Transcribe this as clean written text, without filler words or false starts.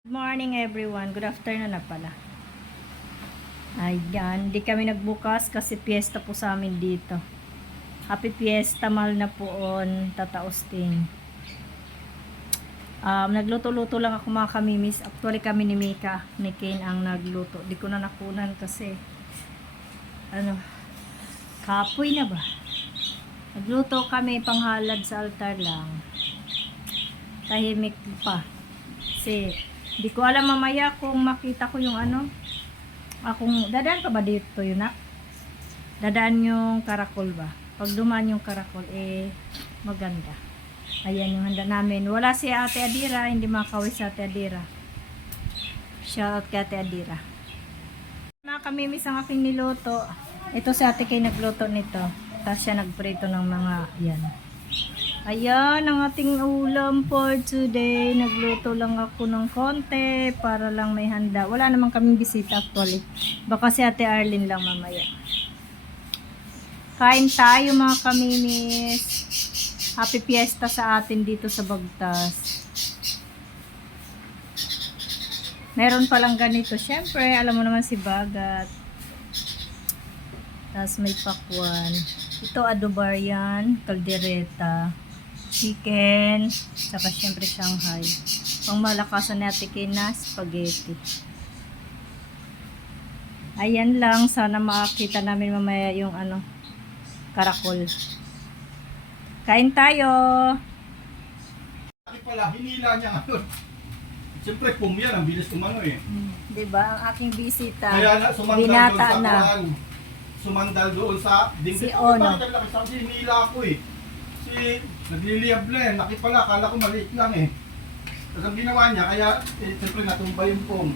Good morning everyone. Good afternoon na pala. Ayan, hindi kami nagbukas kasi piyesta po sa amin dito. Happy Fiesta, mahal na po on Tata Austin. Nagluto-luto lang ako mga kamimis. Actually kami ni Mika, ni Kane ang nagluto. Di ko na nakunan kasi kapoy na ba? Nagluto kami panghalad sa altar lang. Tahimik pa. Kasi di ko alam mamaya kung makita ko yung akong dadaan pa ba dito yun na? Dadaan yung karakol ba? Pag dumaan yung karakol, maganda. Ayan yung handa namin. Wala si Ate Adira, hindi makawis si Ate Adira. Shout out kay Ate Adira. Mga kamimis ang aking niluto. Ito si Ate Kay nagluto nito. Tapos siya nagprito ng mga yan. Ayan ang ating ulam for today. Nagluto lang ako ng konti para lang may handa. Wala naman kaming bisita actually. Baka si Ate Arlene lang mamaya. Kain tayo mga kamimis. Happy Fiesta sa atin dito sa Bagtas. Meron palang ganito. Syempre, alam mo naman si Bagat. Tapos may pakwan. Ito adobar yan. Caldereta. Chicken, saka syempre Shanghai. Pang malakasan natin kay na spaghetti. Ayan lang, sana makakita namin mamaya yung karakol. Kain tayo. Pala, hinila niya siyempre pumyan, ang bilis kumano Diba, ang aking bisita, kaya na, binata na. Sumandal doon sa Si Ono. Sabi, hinila ako nagliliyab lang, laki pala, akala ko maliit lang Tapos ang ginawa niya, kaya siyempre natumba yung pong.